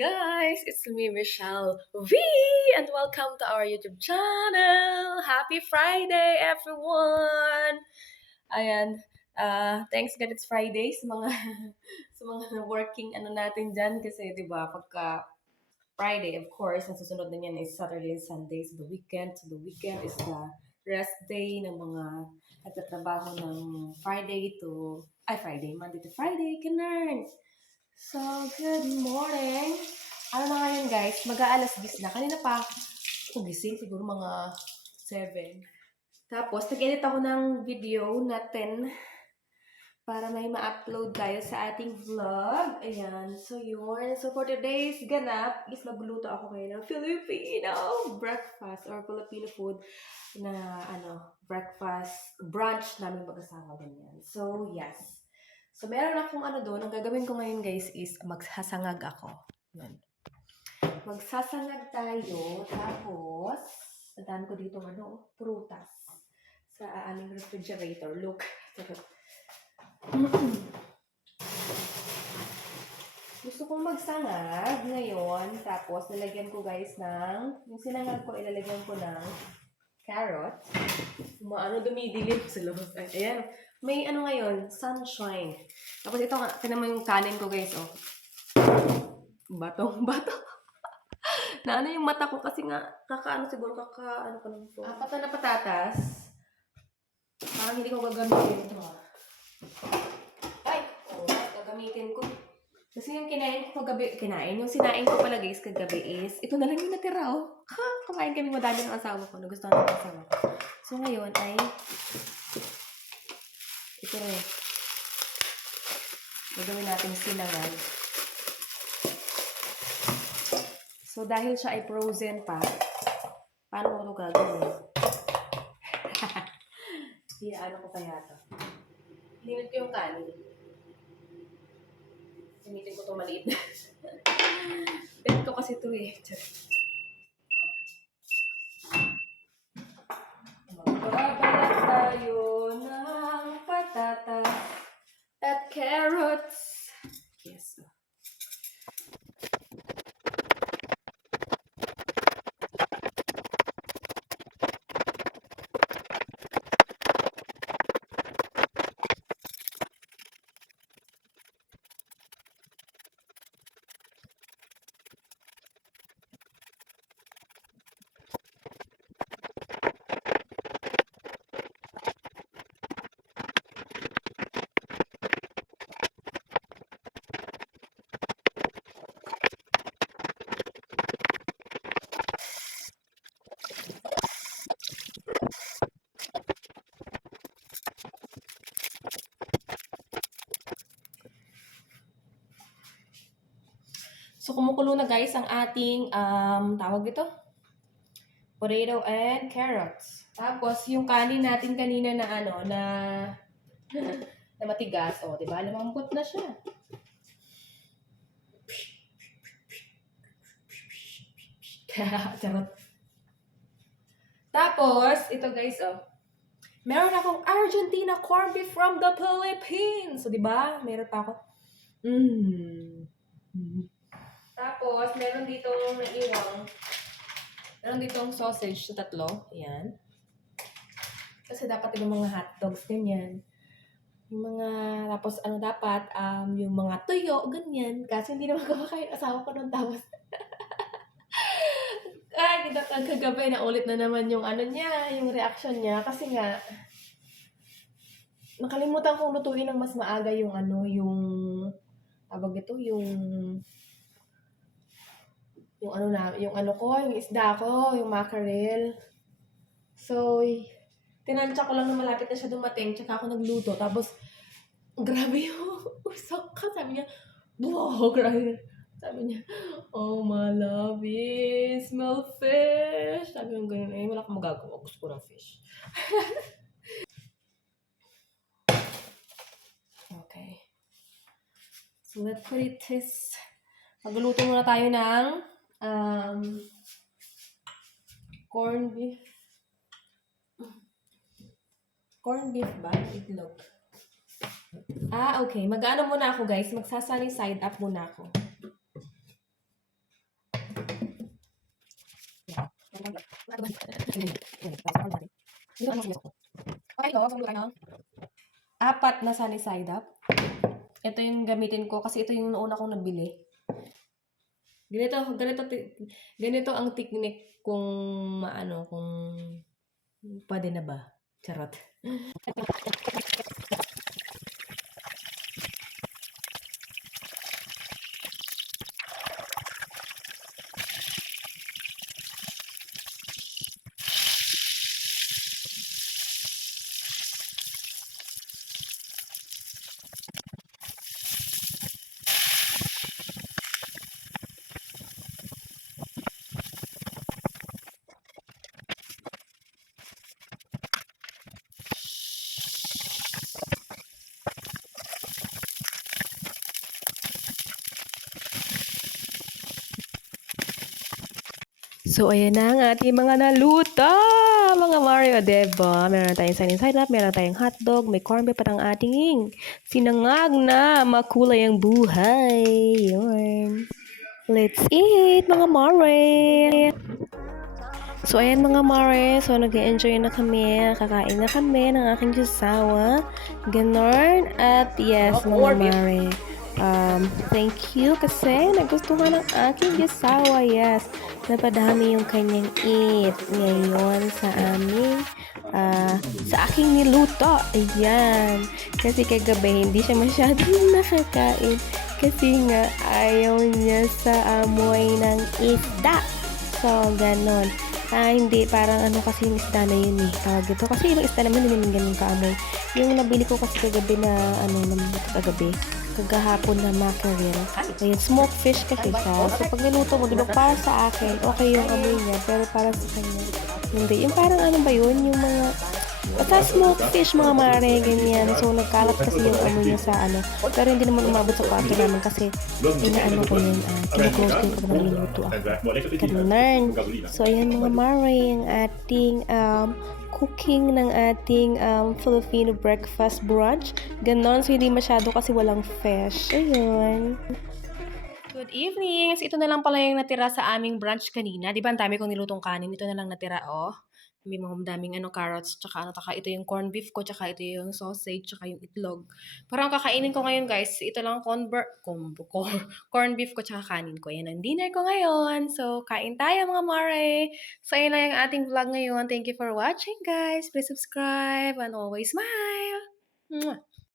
guys? It's me, Michelle V, and welcome to our YouTube channel. Happy Friday, everyone! Ayan, thanks God it's Friday sa mga sa mga working natin dyan kasi 'di ba pagka Friday, of course, ang susunod na niyan is Saturday and Sunday, so the weekend. So the weekend is the rest day ng mga nagtatrabaho ng Monday to Friday, ganun. So, good morning. Ano na ngayon guys, mag-aalas 10 na. Kanina pa ako gising, siguro mga 7. Tapos, nag-edit ako ng video na 10 para may ma-upload tayo sa ating vlog. Ayan. So, yun. So, for today's ganap is magluluto ako ngayon ng Filipino breakfast or Filipino food na breakfast, brunch namin mag-asawa ganyan. So, yes. So, meron akong doon. Ang gagawin ko ngayon, guys, is magsasangag ako. Yan. Magsasangag tayo. Tapos, ang dami ko dito, prutas. Sa aming refrigerator. Look. Gusto kong magsangag ngayon. Tapos, nalagyan ko, guys, yung sinangag ko, ilalagyan ko ng carrot. Dumidilim sa labas. Ayan. May ngayon, sunshine. Tapos ito, tinan mo yung kanin ko guys, oh. Bato. Na yung mata ko kasi nga, siguro pa lang po. Apat na patatas. Parang hindi ko gagamitin ito, gagamitin ko. Kasi yung yung sinain ko pala guys kagabi is, ito na lang yung natira, oh. Kumain kami madami ng asawa ko, nagustuhan ng asawa ko. So ngayon ay, ito rin. Gagawin natin sinangag. So, dahil siya ay frozen pa, paano ko ito gagawin? Ano ko kaya ito? Linit ko yung kanin. Simitin ko ito maliit na. Bet ko kasi ito eh. Magbabalat tayo ng patatas at carrots. Yes. So, kumukulo na guys ang ating, tawag dito? Potato and carrots. Tapos, yung kanin natin kanina na na matigas. O, diba? Lumambot na siya. Charot. Tapos, ito guys, meron akong Argentina corned beef from the Philippines. So, diba? Meron pa ako. Tapos, meron ditong sausage sa 3. Ayan. Kasi dapat yung mga hotdogs, ganyan. Yung mga, tapos dapat, yung mga tuyo, ganyan. Kasi hindi naman kumakain asawa ko nun. Tapos, kagabi na ulit na naman yung niya, yung reaction niya. Kasi nga, nakalimutan kong lutuin ng mas maaga yung tawag ito, yung isda ko, yung mackerel. So, tinansya ko lang na malapit na siya dumating, tsaka ako nagluto. Tapos, grabe yung usok ka. Sabi niya, wow, grabe. Sabi niya, oh my love, smell fish. Sabi niya ganyan, wala kang magagawa. Gusto ko ng fish. Okay. So, let's put it this. Magluto muna tayo ng corned beef. Corned beef ba? Itlog. Okay. Mag-ano muna ako guys. Magsasali side up muna ako. Apat na sunny side up. Ito yung gamitin ko kasi ito yung nauna kong nabili. Ganito ang technique kung kung pwede na ba? Charot. So, ayan na ang ating mga naluto, mga Mario, diba? Meron tayong sunny side up, meron tayong hotdog, may corned beef at ang ating sinangag na makulay ang buhay. Yun. Let's eat, mga Mare! So, ayan mga Mare, so nag-enjoy na kami, kakain na kami ng aking jusawa, ganon, at yes, mga Mare. Thank you kasi nagustuhan ng aking jusawa, yes. Napadami yung kanyang eat ngayon sa aming, sa aking niluto. Ayan. Kasi kagabi hindi siya masyadong nakakain. Kasi nga ayaw niya sa amoy ng isda. So, ganon. Hindi, parang kasi yung isda na yun eh. Tawag ito. Kasi yung isda naman, hindi naman ganun kaamoy. Yung nabili ko kasi kagabi na, kagahapon na mackerel. Ayun, smoked fish kasi siya. So, pag niluto mo, diba, para sa akin, okay yung amoy niya. Pero para sa kanya, hindi. Yung parang ba yun? Yung mga, basta smoked fish, mga Mare, ganyan. So, nagkalat kasi yung amoy niya sa Pero hindi naman umabot sa kwarto namin kasi inaano ko yun, kino-close ko yung pag nagluluto ako. Ganun. So, ayan mga Mare, yung ating cooking ng ating Filipino breakfast brunch. Ganon. So, hindi masyado kasi walang fish. Ayun. Good evening! So, ito na lang pala yung natira sa aming brunch kanina. Di ba, ang dami kong nilutong kanin. Ito na lang natira, oh. May mga daming carrots, tsaka ito yung corned beef ko, tsaka ito yung sausage, tsaka yung itlog. Parang kakainin ko ngayon, guys. Ito lang corned beef ko, tsaka kanin ko. Yan ang dinner ko ngayon. So, kain tayo mga Mare. So, ayun na yung ating vlog ngayon. Thank you for watching, guys. Please subscribe and always smile. Mwah!